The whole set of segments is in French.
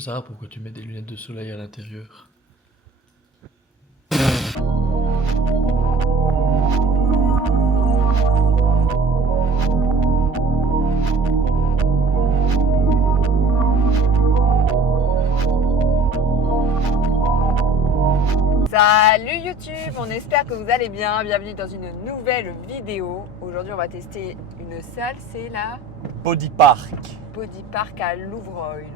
Sarah, pourquoi tu mets des lunettes de soleil à l'intérieur? Salut YouTube, on espère que vous allez bien. Bienvenue dans une nouvelle vidéo. Aujourd'hui, on va tester une salle, c'est la Body Park. Body Park à Louvreul.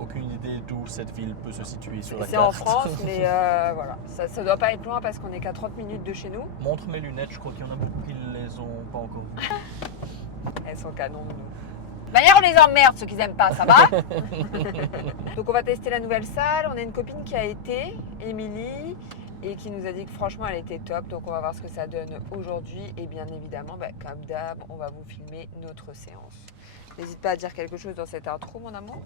Aucune idée d'où cette ville peut se situer sur la C'est carte. en France, mais voilà, ça doit pas être loin parce qu'on est qu'à 30 minutes de chez nous. Montre mes lunettes, je crois qu'il y en a beaucoup qui ne les ont pas encore vues. Elles sont canons de nous. D'ailleurs, on les emmerde ceux qui n'aiment pas, ça va? Donc on va tester la nouvelle salle. On a une copine qui a été, Émilie, et qui nous a dit que franchement elle était top. Donc on va voir ce que ça donne aujourd'hui. Et bien évidemment, comme d'hab, on va vous filmer notre séance. N'hésite pas à dire quelque chose dans cette intro, mon amour.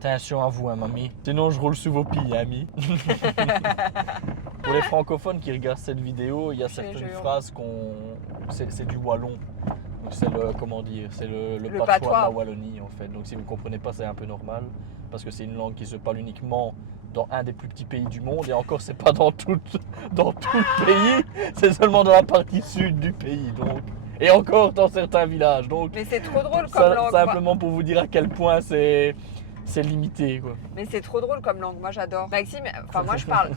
Attention à vous, hein, mamie. Sinon, je roule sous vos pilles, ami. Pour les francophones qui regardent cette vidéo, il y a certaines phrases c'est du wallon. Donc c'est le, comment dire, c'est le patois de la Wallonie en fait. Donc si vous ne comprenez pas, c'est un peu normal. Parce que c'est une langue qui se parle uniquement dans un des plus petits pays du monde. Et encore, c'est pas dans tout le pays. C'est seulement dans la partie sud du pays. Donc. Et encore dans certains villages. Donc, mais c'est trop drôle comme langue. Simplement pour vous dire à quel point c'est limité, quoi. Mais c'est trop drôle comme langue, moi j'adore. Maxime, enfin moi je parle,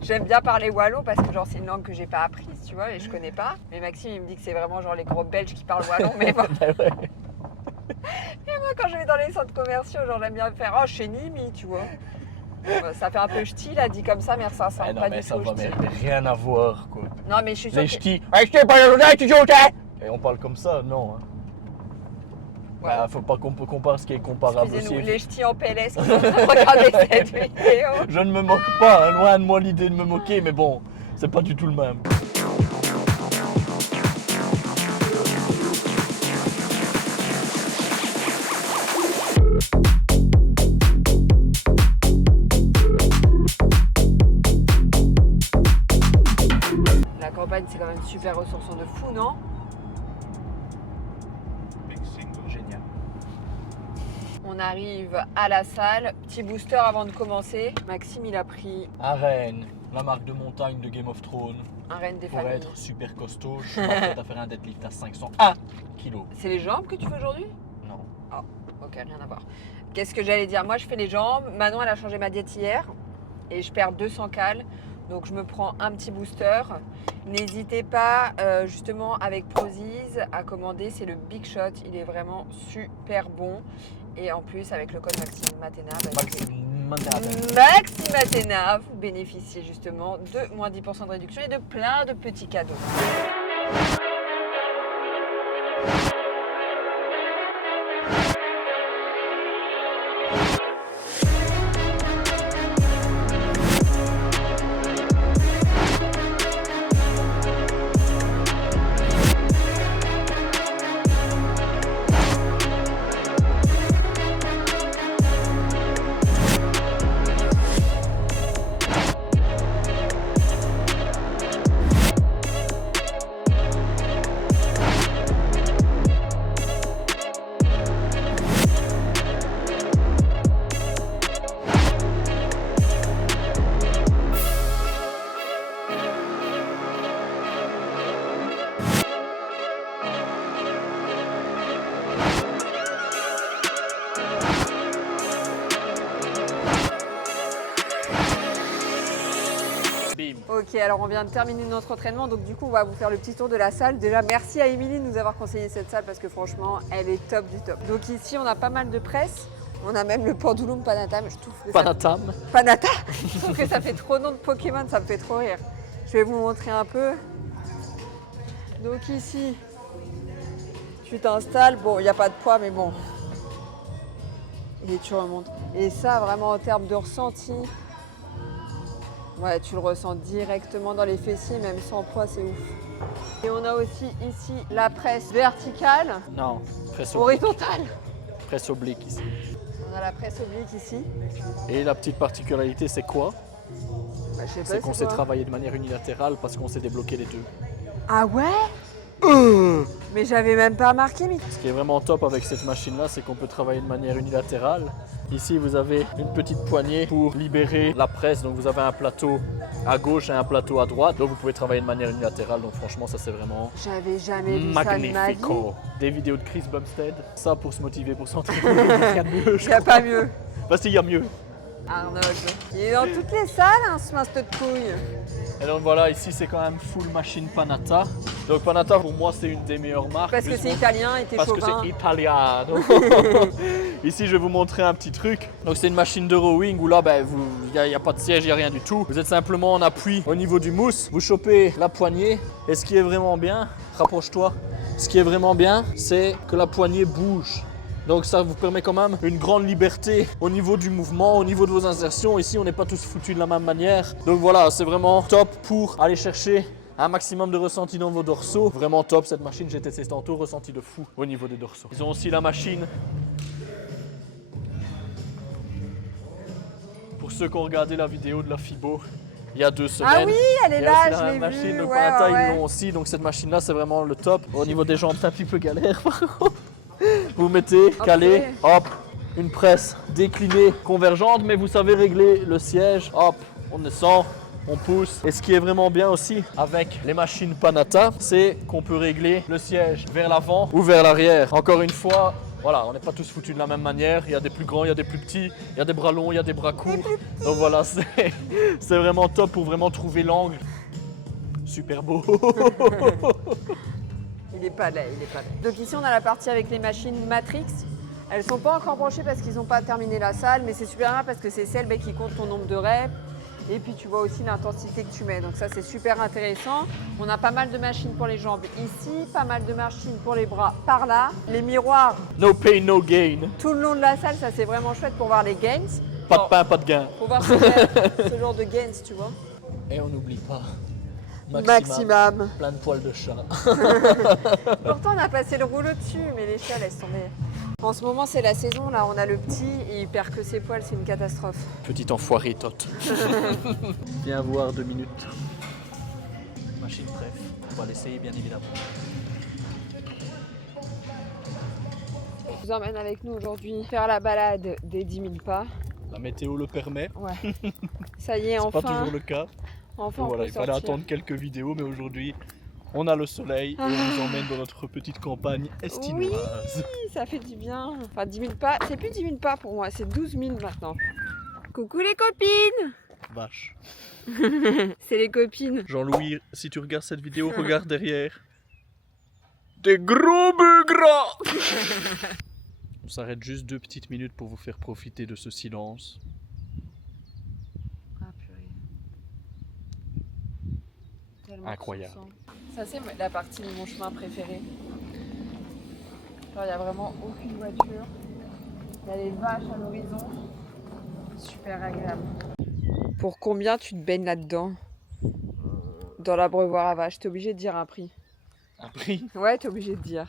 j'aime bien parler wallon parce que genre c'est une langue que j'ai pas apprise, tu vois, et je connais pas. Mais Maxime il me dit que c'est vraiment genre les gros Belges qui parlent wallon, mais bon. Ouais. Et moi quand je vais dans les centres commerciaux, genre j'aime bien faire chez Nimi, tu vois. Ça fait un peu ch'ti là, dit comme ça, mais ça ressemble pas du tout au ch'ti. Mais rien à voir, quoi. Non mais je suis sûre les que... ch'tis, et on parle comme ça, non, hein. Ouais. Faut pas qu'on compare ce qui est comparable aussi. Les ch'tis en PLS qui sont en train de regarder cette vidéo. Je ne me moque pas, hein, loin de moi l'idée de me moquer, mais bon, c'est pas du tout le même. La campagne c'est quand même super ressourçant de fou, non? Génial. On arrive à la salle, petit booster avant de commencer. Maxime il a pris Un renne, la marque de montagne de Game of Thrones. un renne des Pour familles. être super costaud, je suis pas prêt à faire un deadlift à 501 kilos. C'est les jambes que tu fais aujourd'hui? Non. Oh, ok, rien à voir. Qu'est-ce que j'allais dire? Moi je fais les jambes. Manon elle a changé ma diète hier et je perds 200 cales. Donc je me prends un petit booster. N'hésitez pas justement avec Prozise à commander, c'est le Big Shot, il est vraiment super bon. Et en plus avec le code MaxiMatena, MaxiMatena, vous bénéficiez justement de moins 10% de réduction et de plein de petits cadeaux. Ok, alors on vient de terminer notre entraînement, donc du coup on va vous faire le petit tour de la salle. Déjà merci à Émilie de nous avoir conseillé cette salle parce que franchement elle est top du top. Donc ici on a pas mal de presse, on a même le pendulum Panatam, je trouve que Panatam. Panata, je trouve que ça fait trop nom de Pokémon, ça me fait trop rire. Je vais vous montrer un peu. Donc ici, tu t'installes, bon il n'y a pas de poids mais bon. Et tu remontes. Et ça vraiment en termes de ressenti, ouais, tu le ressens directement dans les fessiers, même sans poids, c'est ouf. Et on a aussi ici la presse verticale, Non, presse oblique. horizontale. Presse oblique ici. On a la presse oblique ici. Et la petite particularité, c'est quoi? Bah, je sais pas, C'est qu'on s'est quoi. travaillé de manière unilatérale parce qu'on s'est débloqué les deux. Ah ouais? Mais j'avais même pas remarqué, mais... Ce qui est vraiment top avec cette machine-là, c'est qu'on peut travailler de manière unilatérale. Ici, vous avez une petite poignée pour libérer la presse. Donc, vous avez un plateau à gauche et un plateau à droite. Donc, vous pouvez travailler de manière unilatérale. Donc, franchement, ça, c'est vraiment J'avais jamais vu ça de ma vie. magnifico. Des vidéos de Chris Bumstead. Ça, pour se motiver, pour s'entraîner. Il y a mieux. Il n'y a pas mieux. Parce qu'il y a mieux. Arnold. Il est dans toutes les salles, hein, ce mince de couille. Et donc voilà, ici c'est quand même full machine Panatta. Donc Panatta pour moi c'est une des meilleures marques. Parce que c'est italien et t'es Parce que chauvin. c'est italien. Ici je vais vous montrer un petit truc. Donc c'est une machine de rowing où là il n'y a pas de siège, il n'y a rien du tout. Vous êtes simplement en appui au niveau du mousse. Vous chopez la poignée. Et ce qui est vraiment bien, rapproche-toi. Ce qui est vraiment bien, c'est que la poignée bouge. Donc ça vous permet quand même une grande liberté au niveau du mouvement, au niveau de vos insertions. Ici, on n'est pas tous foutus de la même manière. Donc voilà, c'est vraiment top pour aller chercher un maximum de ressenti dans vos dorsaux. Vraiment top cette machine, j'ai testé tantôt, ressenti de fou au niveau des dorsaux. Ils ont aussi la machine. Pour ceux qui ont regardé la vidéo de la FIBO, il y a 2 semaines. Ah oui, elle est là, je l'ai machine, vue. donc Ouais, Panatta, ouais. ils l'ont aussi. Donc cette machine-là, c'est vraiment le top. Au niveau des jambes, c'est un petit peu galère par contre. Vous mettez, calé, hop, une presse déclinée, convergente, mais vous savez régler le siège, hop, on descend, on pousse. Et ce qui est vraiment bien aussi avec les machines Panatta, c'est qu'on peut régler le siège vers l'avant ou vers l'arrière. Encore une fois, voilà, on n'est pas tous foutus de la même manière. Il y a des plus grands, il y a des plus petits, il y a des bras longs, il y a des bras courts. Donc voilà, c'est vraiment top pour vraiment trouver l'angle. Super beau. Il est pas laid, il est pas laid. Donc ici on a la partie avec les machines Matrix. Elles sont pas encore branchées parce qu'ils n'ont pas terminé la salle, mais c'est super bien parce que c'est celle qui compte ton nombre de reps. Et puis tu vois aussi l'intensité que tu mets. Donc ça c'est super intéressant. On a pas mal de machines pour les jambes ici, pas mal de machines pour les bras par là. Les miroirs. No pain, no gain. Tout le long de la salle, ça c'est vraiment chouette pour voir les gains. Pas de pain, pas de gain. Pour voir ce genre de gains, tu vois. Et on n'oublie pas. Maximum. Plein de poils de chat. Pourtant, on a passé le rouleau dessus, mais les chats laissent tomber. En ce moment, c'est la saison. Là, on a le petit et il perd que ses poils. C'est une catastrophe. Petit enfoiré, Tot. Viens voir 2 minutes. Machine bref. On va l'essayer, bien évidemment. Je vous emmène avec nous aujourd'hui faire la balade des 10 000 pas. La météo le permet. Ouais. Ça y est, C'est enfin. pas toujours le cas. Enfin, Voilà, on il peut fallait sortir. attendre quelques vidéos, mais aujourd'hui, on a le soleil et on vous emmène dans notre petite campagne estinoise. Oui, ça fait du bien. Enfin, 10 000 pas, c'est plus 10 000 pas pour moi, c'est 12 000 maintenant. Coucou les copines. Vache. C'est les copines. Jean-Louis, si tu regardes cette vidéo, regarde derrière. Des gros bœufs gras. On s'arrête juste 2 petites minutes pour vous faire profiter de ce silence. Ah, purée. Tellement Incroyable. ressourçant. Ça, c'est la partie de mon chemin préféré. Genre, il n'y a vraiment aucune voiture. Il y a les vaches à l'horizon. Super agréable. Pour combien tu te baignes là-dedans? Dans l'abreuvoir à vaches, t'es obligé de dire un prix. Un prix Ouais, t'es obligé de dire.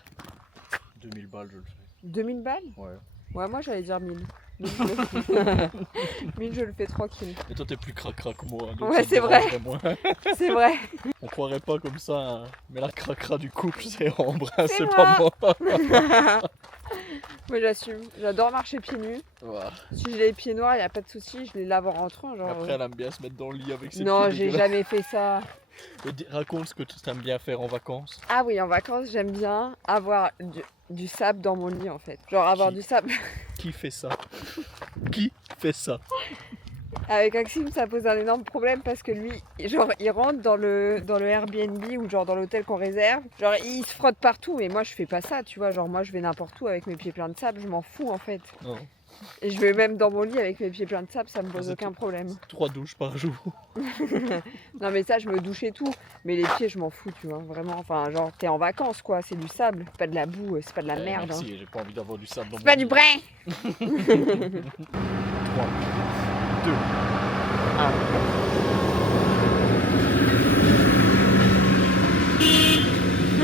2000 balles, je le fais. 2000 balles? Ouais. Ouais, moi j'allais dire 1000. 1000, je le fais. 1000, je le fais tranquille. Et toi, t'es plus cracra que moi. Donc Ouais, ça te c'est vrai. dérangerait moins. C'est vrai. On croirait pas comme ça, hein. Mais la cracra du couple, c'est Ambre, hein, C'est c'est pas moi. Moi j'assume. J'adore marcher pieds nus. Ouais. Si j'ai les pieds noirs, il n'y a pas de souci, je les lave en rentrant. Genre... Après, elle aime bien se mettre dans le lit avec ses Non, pieds j'ai dégueulasses. jamais fait ça. Et raconte ce que tu aimes bien faire en vacances. Ah oui, en vacances, j'aime bien avoir du sable dans mon lit en fait. Genre avoir Qui du sable. Qui fait ça? Qui fait ça? Avec Maxime, ça pose un énorme problème parce que lui, genre, il rentre dans le Airbnb ou genre dans l'hôtel qu'on réserve. Genre, il se frotte partout, mais moi, je fais pas ça, tu vois. Genre, moi, je vais n'importe où avec mes pieds pleins de sable, je m'en fous en fait. Non. Et je vais même dans mon lit avec mes pieds pleins de sable, ça me pose C'est aucun tout. problème. 3 douches par jour. Non, mais ça, je me douche et tout. Mais les pieds, je m'en fous, tu vois. Vraiment, enfin, genre, t'es en vacances quoi, c'est du sable. C'est pas de la boue, c'est pas de la merde. Merci, Hein. j'ai pas envie d'avoir du sable dans C'est mon pas du lit. brin. 3, 2,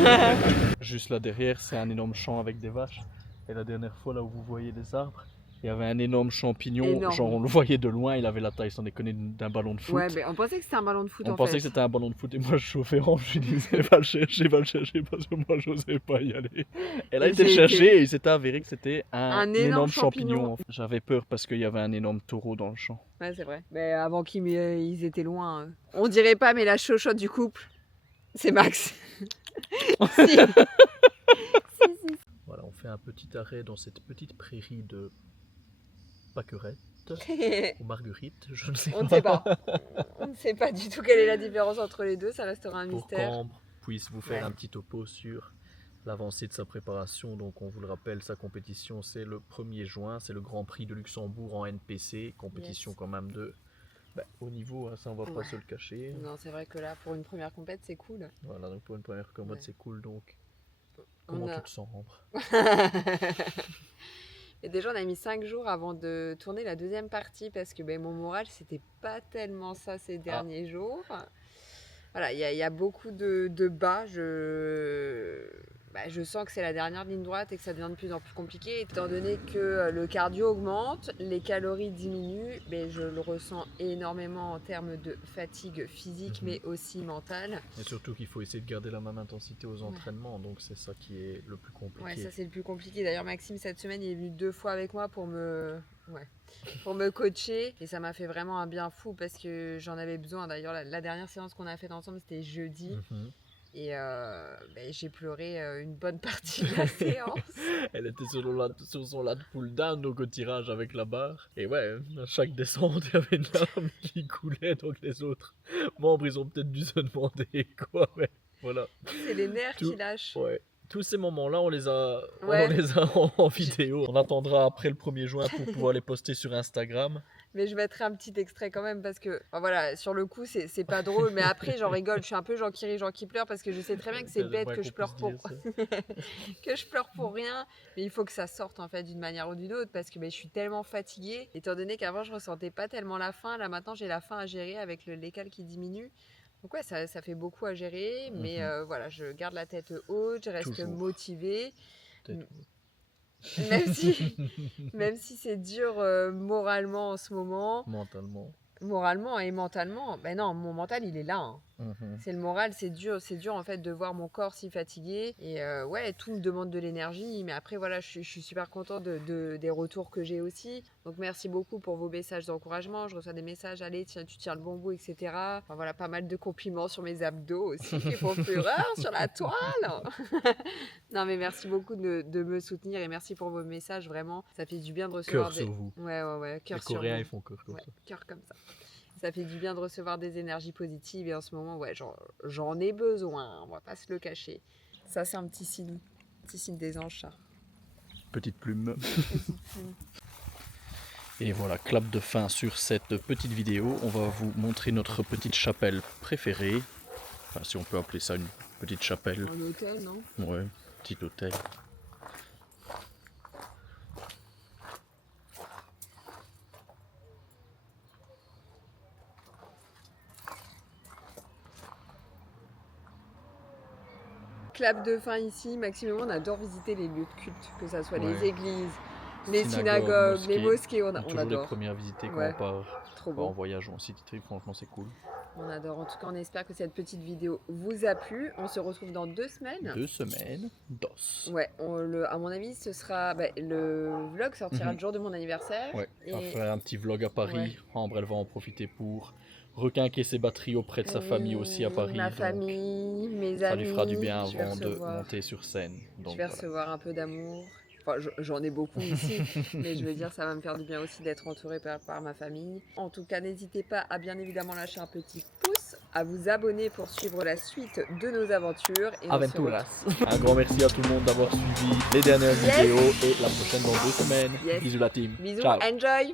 1. Juste là derrière, c'est un énorme champ avec des vaches. Et la dernière fois, là où vous voyez les arbres, Il y avait un énorme champignon, Énorme. genre on le voyait de loin, il avait la taille sans déconner d'un ballon de foot. Ouais, mais on pensait que c'était un ballon de foot On pensait que c'était un ballon de foot et moi je chauffais en, je lui disais va le chercher parce que moi j'osais pas y aller. Elle a été le chercher et il s'était avéré que c'était un énorme champignon. J'avais peur parce qu'il y avait un énorme taureau dans le champ. Ouais, c'est vrai. Mais avant qu'ils étaient loin, on dirait pas, mais la chochotte du couple, c'est Max. Si. Voilà, on fait un petit arrêt dans cette petite prairie de Pâquerette ou Marguerite, je ne sais pas. On ne sait pas. On ne sait pas du tout quelle est la différence entre les deux, ça restera un Pour mystère. qu'Ambre puisse vous faire un petit topo sur l'avancée de sa préparation. Donc on vous le rappelle, sa compétition c'est le 1er juin, c'est le Grand Prix de Luxembourg en NPC, compétition quand même de haut niveau, hein, ça on va pas se le cacher. Non, c'est vrai que là pour une première compète c'est cool. Voilà, donc pour une première commode c'est cool. Donc comment tu te sens, Ambre? Et déjà on a mis 5 jours avant de tourner la deuxième partie parce que mon moral c'était pas tellement ça ces derniers jours. Voilà, il y a beaucoup de bas. Je sens que c'est la dernière ligne droite et que ça devient de plus en plus compliqué. Étant donné que le cardio augmente, les calories diminuent, je le ressens énormément en termes de fatigue physique, mais aussi mentale. Et surtout qu'il faut essayer de garder la même intensité aux entraînements, donc c'est ça qui est le plus compliqué. Ouais, ça c'est le plus compliqué. D'ailleurs, Maxime, cette semaine, il est venu 2 fois avec moi pour me coacher. Et ça m'a fait vraiment un bien fou parce que j'en avais besoin. D'ailleurs, la dernière séance qu'on a faite ensemble, c'était jeudi. Et j'ai pleuré une bonne partie de la séance. Elle était sur son lat de pull down, donc au tirage avec la barre. Et ouais, à chaque descente, il y avait une larme qui coulait, donc les autres membres, ils ont peut-être dû se demander quoi, mais voilà. C'est les nerfs qui lâchent. Ouais. Tous ces moments-là, on les a en vidéo. On attendra après le 1er juin pour pouvoir les poster sur Instagram. Mais je mettrai un petit extrait quand même parce que, voilà, sur le coup, c'est pas drôle. Mais après, j'en rigole. Je suis un peu Jean qui rit, Jean qui pleure parce que je sais très bien que c'est bête que je pleure pour que je pleure pour rien. Mais il faut que ça sorte en fait d'une manière ou d'une autre parce que je suis tellement fatiguée. Étant donné qu'avant, je ressentais pas tellement la faim. Là, maintenant, j'ai la faim à gérer avec les cales qui diminuent. Donc ouais, ça fait beaucoup à gérer. Mais voilà, je garde la tête haute, je reste motivée. Même si c'est dur moralement en ce moment. Moralement et mentalement. Non, mon mental il est là. Hein. C'est le moral, c'est dur en fait de voir mon corps si fatigué. Et tout me demande de l'énergie. Mais après voilà, je suis super contente des retours que j'ai aussi. Donc merci beaucoup pour vos messages d'encouragement. Je reçois des messages, allez tiens, tu tiens le bon bout, etc. Enfin, voilà, pas mal de compliments sur mes abdos aussi qui font fureur sur la toile. Non mais merci beaucoup de me soutenir et merci pour vos messages, vraiment. Ça fait du bien de recevoir sur vous. Ouais, cœur sur vous. Les Coréens ils font cœur comme ça. Cœur comme ça. Ça fait du bien de recevoir des énergies positives et en ce moment, j'en ai besoin, on va pas se le cacher. Ça, c'est un petit signe des anges, ça. Petite plume. Et voilà, clap de fin sur cette petite vidéo. On va vous montrer notre petite chapelle préférée. Enfin, si on peut appeler ça une petite chapelle. Un hôtel, non? Ouais, petit hôtel. Clap de fin ici, Maxime et moi on adore visiter les lieux de culte, que ce soit les églises, les synagogues, les mosquées, on adore. Les premières à visiter quand on part en voyage ou en city trip, franchement c'est cool. On adore, en tout cas on espère que cette petite vidéo vous a plu. On se retrouve dans 2 semaines. 2 semaines, dos. Ouais, à mon avis ce sera, le vlog sortira le jour de mon anniversaire. Ouais, on va faire un petit vlog à Paris. Ambre elle va en profiter pour requinquer ses batteries auprès de sa famille aussi à Paris. Ma famille, mes amis. Ça lui fera du bien avant de monter sur scène. Donc, je vais recevoir un peu d'amour. Enfin, j'en ai beaucoup ici, mais je veux dire, ça va me faire du bien aussi d'être entourée par ma famille. En tout cas, n'hésitez pas à bien évidemment lâcher un petit pouce, à vous abonner pour suivre la suite de nos aventures. Et Aventuras. Un grand merci à tout le monde d'avoir suivi les dernières vidéos et la prochaine dans 2 semaines. Bisous la team. Bisous, ciao. Enjoy.